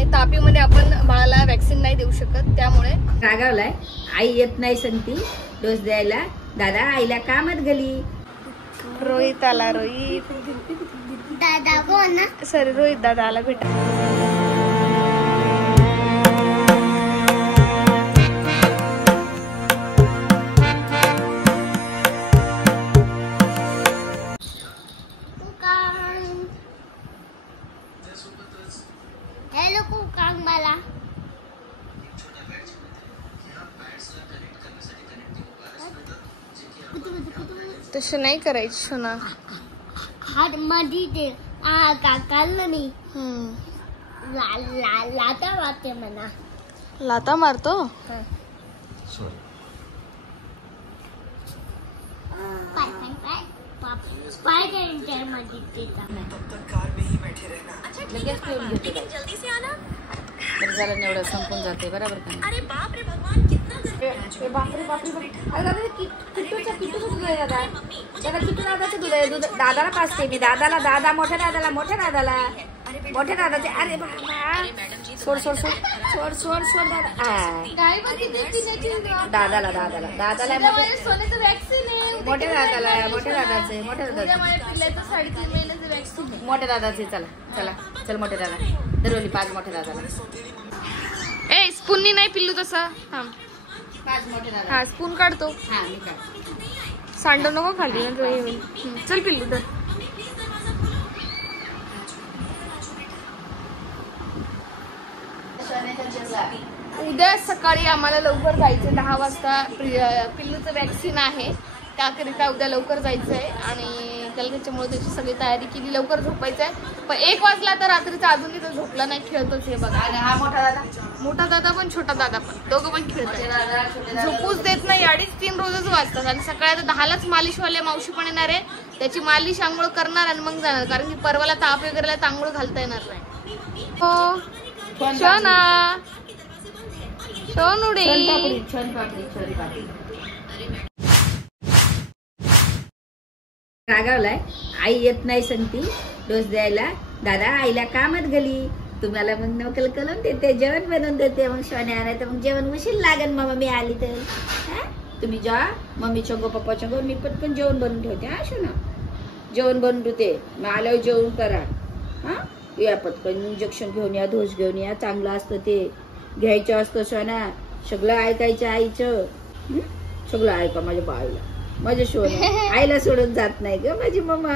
आणि तापीमध्ये आपण बाळाला वॅक्सिन नाही देऊ शकत, त्यामुळे रागावलाय. आई येत नाही सांगती डोस द्यायला. दादा आईला कामात गेली. रोहित आला. रोहित दादा कोण ना? सॉरी, रोहित दादा आला भेटा. हॅलो कुकांग मला तसं नाही करायचं ना. हात मध्ये ते काकाला नाही लाता वाटते म्हणा. लाता मारतो. पाय काय मध्ये लगेच पिऊन घेते बाई. जल्दी से आना. बरं झालं एवढं संपून जाते. बरोबर का? अरे बाप रे भगवान कितना बापरे बापरे बापरे. दादा किट्टूचं दूध आहे. दादा किट्टू दादाचं दूध आहे. दूध दादाला पाजते मी. दादाला दादा मोठ्या दादाला मोठ्या दादाचे. अरे बाबा सोड सोड सोड सोड सोड सोड दादा दादाला मोठ्या दादाचे मोठ्या दादाचे. चला चला चल मोठ्या दादा दरवली पाच मोठ्या दादाला. ए स्पूननी नाही पिल्लू तसं. पाच मोठ्या दादा. हा स्पून काढतो. हा मी काय सांडव नको खाली. चल पिल्लू तर. उद्या सकाळी आम्हाला लवकर जायचं. 10 वाजता पिल्लूचं वॅक्सिन आहे, त्याकरिता उद्या लवकर जायचं आहे. आणि त्याच्यामुळे त्याची सगळी तयारी केली. लवकर झोपायचं आहे. पण 1 वाजला तर रात्रीचा अजूनही तर झोपला नाही, खेळतोच हे बघा. हा मोठा दादा पण छोटा दादा पण दोघं पण खेळतात. झोपूच देत नाही. 2:30-3 रोजच वाजतात. आणि सकाळी आता 10लाच मालिशवाले मावशी पण येणार आहे. त्याची मालिश आंघोळ करणार आणि मग जाणार, कारण की परवाला ताप वगैरे आंघोळ घालता येणार नाही. हो शोना सोनुडी. रागावलाय. आई येत नाही सांगती डोस द्यायला. दादा आईला कामात गेली. तुम्हाला मग नकल करून देते, जेवण बनवून देते. मग सोन्या आणायचं मग जेवण उशीर लागेल. मग मी आली तर तुम्ही जा मम्मी चंगो पप्पा चंगो. मी पटकन जेवण बनवून ठेवते. हा शोना जेवण बनवून ठेवते. मग आल्यावर जेवण करा. हा या पटकन इंजेक्शन घेऊन या, डोस घेऊन या. चांगलं असतं ते घ्यायचं असतं सोना. सगळं ऐकायचं आईचं. सगळं ऐका माझ्या बाळाला. माझ्या सोन्या आईला सोडून जात नाही ग माझी मम्मा.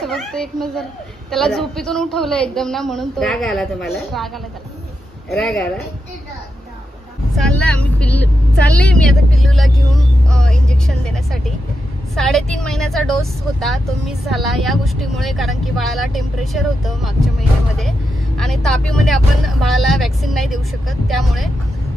फक्त एक नजर त्याला झोपेतून उठवलं एकदम ना, म्हणून तो राग आला तुम्हाला. राग आला त्याला. राग आला. चालले मी आता पिल्लूला घेऊन इंजेक्शन देण्यासाठी. 3.5 महिन्याचा डोस होता, तो मिस झाला या गोष्टीमुळे. कारण की बाळाला टेम्परेचर होतं मागच्या महिन्यामध्ये आणि तापीमध्ये आपण बाळाला वॅक्सिन नाही देऊ शकत, त्यामुळे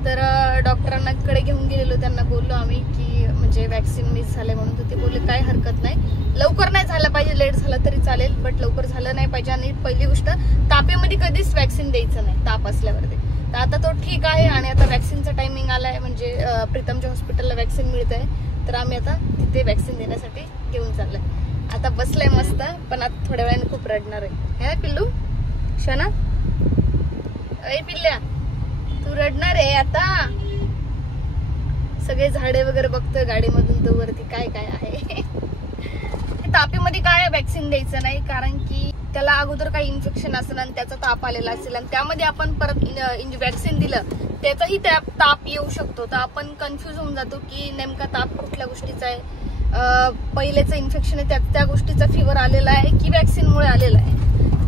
तर डॉक्टरांकडे घेऊन गेलेलो. त्यांना बोललो आम्ही की म्हणजे वॅक्सिन मिस झाले म्हणून. तर ते बोलले काय हरकत नाही, लवकर नाही झालं पाहिजे, लेट झालं तरी चालेल, बट लवकर झालं नाही पाहिजे. आणि पहिली गोष्ट तापीमध्ये कधीच वॅक्सिन द्यायचं नाही ताप असल्यावरती. तर आता तो ठीक आहे. आणि आता वॅक्सिनचा टायमिंग आलाय, म्हणजे प्रीतमच्या हॉस्पिटलला वॅक्सिन मिळत आहे. तर आम्ही आता तिथे वॅक्सिन देण्यासाठी घेऊन चाललोय. आता बसलाय मस्त, पण आता थोड्या वेळाने खूप रडणार आहे. हे पिल्लू शना. अय पिल्ल्या तू रडणार आहे आता. सगळे झाडे वगैरे बघतोय गाडीमधून तो वरती काय काय आहे. तापीमध्ये काय वॅक्सिन द्यायचं नाही, कारण की त्याला अगोदर काही इन्फेक्शन असेल आणि त्याचा ताप आलेला असेल आणि त्यामध्ये आपण परत वॅक्सिन दिलं त्याचाही ताप येऊ शकतो. तर आपण कन्फ्युज होऊन जातो की नेमका ताप कुठल्या गोष्टीचा आहे, पहिलेचं इन्फेक्शन आहे त्या गोष्टीचा फिवर आलेला आहे की वॅक्सिनमुळे आलेला आहे.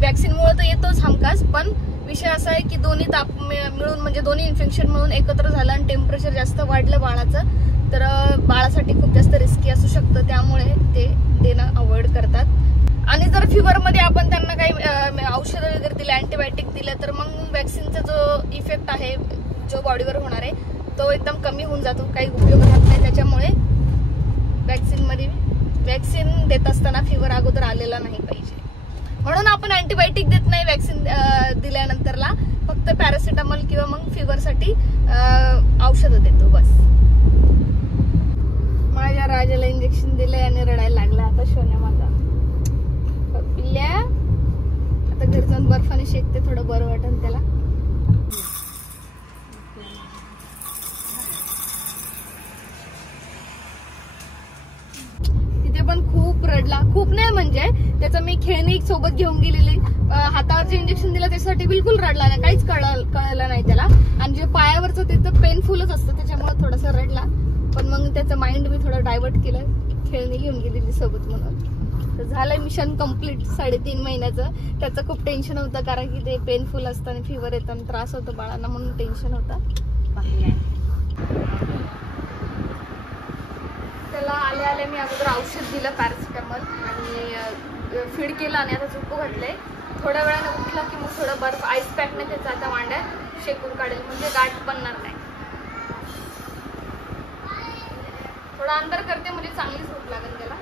वॅक्सिनमुळे तर येतोच हमखास, पण विषय असा आहे की दोन्ही ताप मिळून म्हणजे दोन्ही इन्फेक्शन मिळून एकत्र झालं आणि टेम्परेचर जास्त वाढलं बाळाचं, तर बाळासाठी खूप जास्त रिस्की असू शकतं. त्यामुळे ते देणं अवॉइड करतात. आणि जर फिवर मध्ये आपण त्यांना काही औषधं वगैरे दिले, अँटीबायोटिक दिलं, तर मग वॅक्सिनचा जो इफेक्ट आहे जो बॉडीवर होणार आहे तो एकदम कमी होऊन जातो, काही उपयोग राहत नाही. त्याच्यामुळे वॅक्सिन देत असताना फिवर अगोदर आलेला नाही पाहिजे, म्हणून आपण अँटीबायोटिक देत नाही वॅक्सिन दिल्यानंतरला. फक्त पॅरासिटामॉल किंवा मग फिवर साठी औषधं देतो बस. माझ्या राजाला इंजेक्शन दिलंय आणि रडायला लागला आता शोन्या माझा. पिल्ल्या आता घरी जाऊन बर्फाने शेकते, थोडं बरं वाटेल त्याला. मी सोबत घेऊन गेलेली. हातावर जे इंजेक्शन दिलं त्यासाठी बिलकुल रडला नाही, काहीच कळलं नाही त्याला. आणि जे पायावरचं ते तर पेनफुलच असतं, त्याच्यामुळे थोडासा रडला. पण मग त्याचं माइंड मी थोडं डायव्हर्ट केलं, खेळणी घेऊन गेलेली सोबत म्हणून. तर झालं मिशन कम्प्लीट 3.5 महिन्याचं. त्याचं खूप टेन्शन होतं, कारण की ते पेनफुल असतं आणि फिवर येताना त्रास होतो बाळांना, म्हणून टेन्शन होतं. त्याला आले मी अगोदर औषध दिलं पॅरासिटामॉल आणि फीड केलं आणि आता झोपू घातलंय. थोड्या वेळाने उठलं की मग थोडं बर्फ आईस पॅकने त्याचा आता मांड्या शेकून काढेल, म्हणजे गाठ बनणार नाही. थोडा अंतर करते म्हणजे चांगली झोप लागेल त्याला.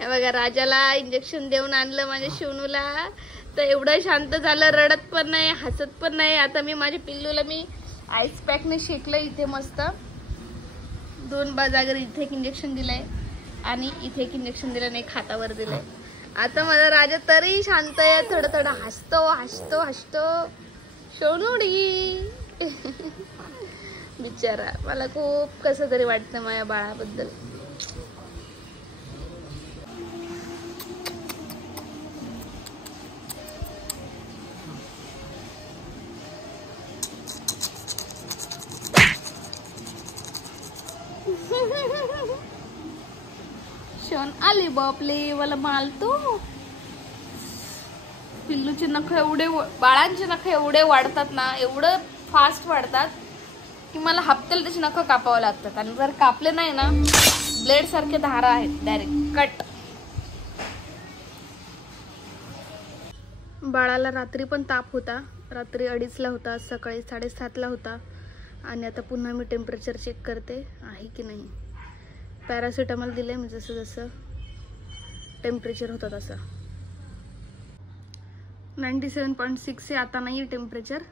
हे बघा राजाला इंजेक्शन देऊन आणलं माझ्या शिवनूला, तर एवढं शांत झालं, रडत पण नाही हसत पण नाही. आता मी माझ्या पिल्लूला आईस पॅकने शेकलं इथे मस्त. 2 जागेवर इथे एक इंजेक्शन दिलंय आणि इथे एक इंजेक्शन दिलं आणि एक हातावर दिलंय. आता माझा राजा तरी शांत आहे, थोडं थोडं हसतो. सोनुडी बिचारा, मला खूप कसं तरी वाटतं माझ्या बाळाबद्दल. शोन आली बापले, मला मालतो. पिल्लूचे नख एवढे, बाळांचे नख एवढे वाढतात ना, एवढं फास्ट वाढतात की मला हप्त्याला त्याचे नख कापावं लागतात. आणि जर कापले नाही ना, ब्लेड सारखे धारा आहेत, डायरेक्ट कट. बाळाला रात्री पण ताप होता, रात्री 2:30ला होता, सकाळी 7:30ला होता. आणि आता पुन्हा मी टेम्परेचर चेक करते आहे की नाही. पॅरासिटामॉल दिले मी, जसं जसं टेम्परेचर होतं तसं. 97.6 आहे आता, नाही टेम्परेचर.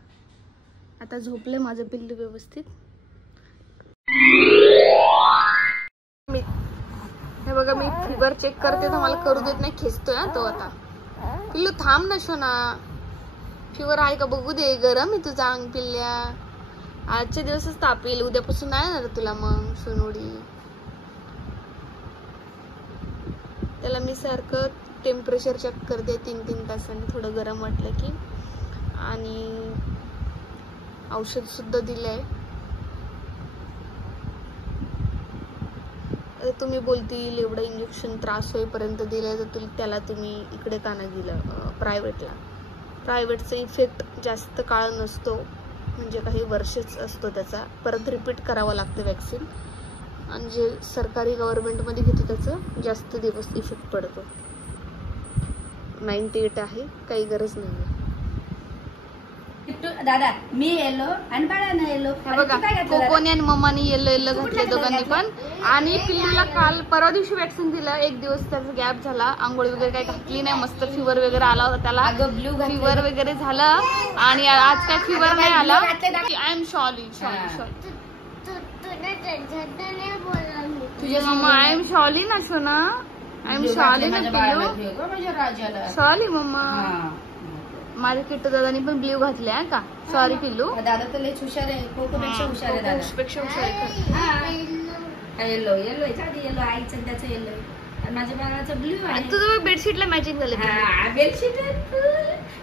आता झोपले माझं पिल्लू व्यवस्थित. हे बघा मी फिवर चेक करते तर मला करू देत नाही, खेचतोय ना तो. आता पिल्लू थांब ना शोना, फिवर आहे का बघू दे. गरम आहे तुझा अंग पिल्ल्या, आजच्या दिवसच ताप येईल, उद्यापासून नाही येणार तुला मग सोनुडी. त्याला मी सारखं टेम्परेचर चेक करते 3-3 तासांनी, थोडं गरम वाटलं की. आणि औषध सुद्धा दिलंय. तुम्ही बोलतील एवढं इंजेक्शन त्रास होईपर्यंत दिलंय, तर त्याला तुम्ही इकडे का नाही दिलं प्रायव्हेटला. प्रायव्हेटचा इफेक्ट जास्त काळ नसतो, म्हणजे काही वर्षच असतो त्याचा. परत रिपीट करावं लागतं वॅक्सिन. आणि जे सरकारी गव्हर्नमेंटमध्ये घेते त्याचं जास्त दिवस इफेक्ट पडतो. 98 आहे, काही गरज नाही. दादा मी येलो आणि बाळानं येलो. बघा कोकोनी आणि मम्मानी येलो घातले दोघांनी पण. आणि पिल्लूला काल परवा दिवशी वॅक्सिन दिलं, 1 दिवस त्याचा गॅप झाला. आंघोळ वगैरे काही घातली नाही, मस्त फिवर वगैरे आला होता त्याला, फिवर वगैरे झालं. आणि आज काय फिवर नाही आला. आय एम सॉरी तुझ्या मम्मा, आय एम सॉरी ना सोना, आय एम सॉरी ना पिल्लू, सॉरी मम्मा. माझ्या किट्टू दादानी पण ब्ल्यू घातले आहे का. सॉरी पिल्लू. दादा तर लय हुशार आहे, कोकोपेक्षा हुशार आहे दादा. पेक्षा हुशार आहे. येलो येलो येलो आईचं त्याचं येलो आणि माझ्या बाळाचं ब्ल्यू आहे. तुझं बेडशीटला मॅचिंग झालं. बेडशीट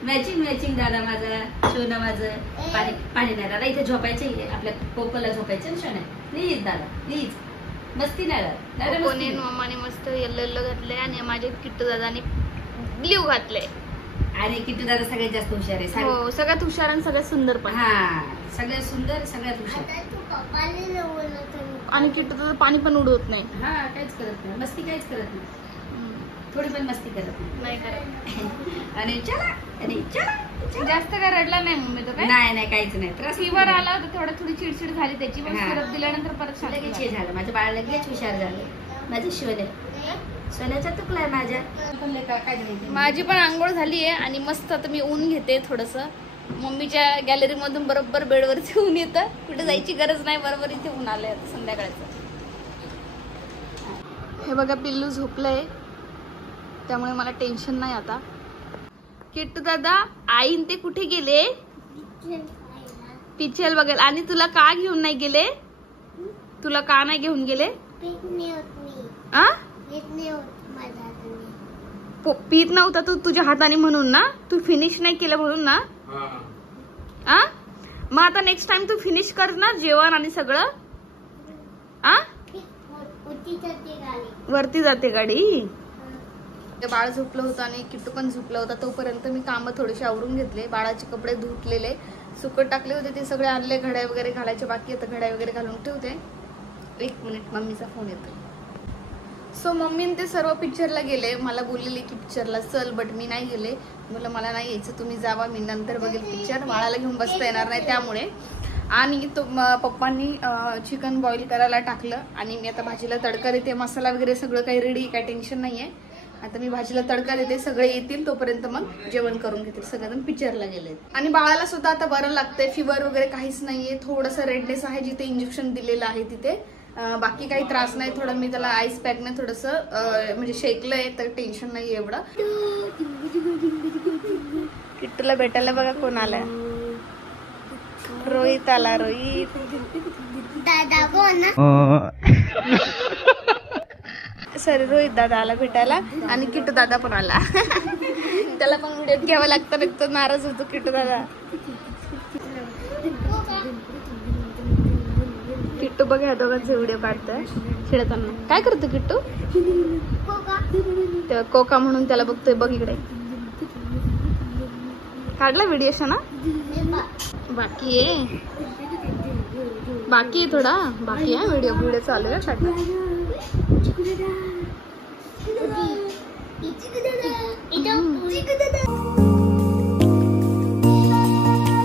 मॅचिंग दादा माझा. सोनं माझं. पाणी नाही दादा, इथे झोपायचं, आपल्या कोकोला झोपायचं ना सोनं. प्लीज दादा प्लीज, मस्ती नाही. कोणी मम्माने मस्त येल्लो घातले आणि माझ्या किट्टू दादानी ब्ल्यू घातले. आणि किट्टू दादा सगळ्यात जास्त हुशार आहे. हो सगळ्यात हुशार आणि सगळ्यात सुंदर पण. हा सगळ्यात सुंदर, सगळ्यात हुशार. आणि किट्टू दादा पाणी पण उडवत नाही. हा काहीच करत नाही, मस्ती काहीच करत नाही, थोडी पण मस्ती करत नाही करत. आणि चला जास्त काय रडला नाही मम्मी तो. काय नाही काहीच नाही. त्रास फिवर आला होता, थोडी चिडचिड झाली त्याची, पण सिरप दिल्यानंतर परत लगेच हे झालं. माझ्या बाळा लगेच हुशार झालं. माझं सोन्याचा तुकलाय माझ्या. माझी पण आंघोळ झाली आहे आणि मस्त आता मी ऊन घेते थोडस. मम्मीच्या गॅलरी मधून बरोबर बेडवरती ऊन येतं, कुठे जायची गरज नाही, बरोबर इथे ऊन आलंय आता संध्याकाळचं. हे बघा पिल्लू झोपलंय, त्यामुळे मला टेन्शन नाही आता. किट्टू दादा आईन ते कुठे गेले. पिक्चर बघायला. आणि तुला का घेऊन नाही गेले, तुला का नाही घेऊन गेले. आ येत नाही होत माझ्या हाताने. पीत नव्हता तू तुझ्या हाताने म्हणून ना, तू फिनिश नाही केलं म्हणून ना. आ मग आता नेक्स्ट टाइम तू फिनिश कर ना जेवण आणि सगळं. आ उठी जाते गाडी. वरती जाते गाडी. बाळ झोपलं होतं आणि किट्टू पण झोपला होता. तोपर्यंत मी कामं थोडेसे आवरून घेतले. बाळाचे कपडे धुतलेले सुकट टाकले होते ते सगळे आणले. घड्या वगैरे घालायचे बाकी आता घड्या वगैरे घालून ठेवते. 1 मिनिट मम्मीचा फोन येतो. सो मम्मीने ते सर्व पिक्चरला गेले. मला बोललेले की पिक्चरला चल, बट मी नाही गेले. मला नाही यायचं, तुम्ही जावा, मी नंतर बघेल पिक्चर. बाळाला घेऊन बसता येणार नाही त्यामुळे. आणि तो पप्पांनी चिकन बॉईल करायला टाकलं आणि मी आता भाजीला तडका देते. मसाला वगैरे सगळं काही रेडी, काही टेन्शन नाहीये. आता मी भाजीला तडका देते, सगळे येतील तोपर्यंत मग जेवण करून घेतील. सगळेजण पिक्चरला गेले. आणि बाळाला सुद्धा आता बरं लागतंय. फिवर वगैरे काहीच नाहीये. थोडंसं रेडनेस आहे जिथे इंजेक्शन दिलेलं आहे तिथे. बाकी काही त्रास नाही. थोडं मी त्याला आईस पॅकने थोडंसं म्हणजे शेकलंय तर टेन्शन नाही एवढं. किट्टूला भेटायला बघा कोण आलाय. रोहित आला. रोहित दादा कोण ना. सॉरी, रोहित दादा आला भेटायला आणि किट्टू दादा पण आला. त्याला पण व्हिडिओ घ्यावा लागतं नाही तर नाराज होतो किट्टू दादा. किट्टू बघ ह्या दोघांचे व्हिडिओ काढतोय खेळताना. काय करतो किट्टू? कोका म्हणून त्याला बघतोय. बघ इकडे काढला व्हिडिओ ना. बाकी आहे थोडा बाकी आहे व्हिडिओ चालू आहे काढला.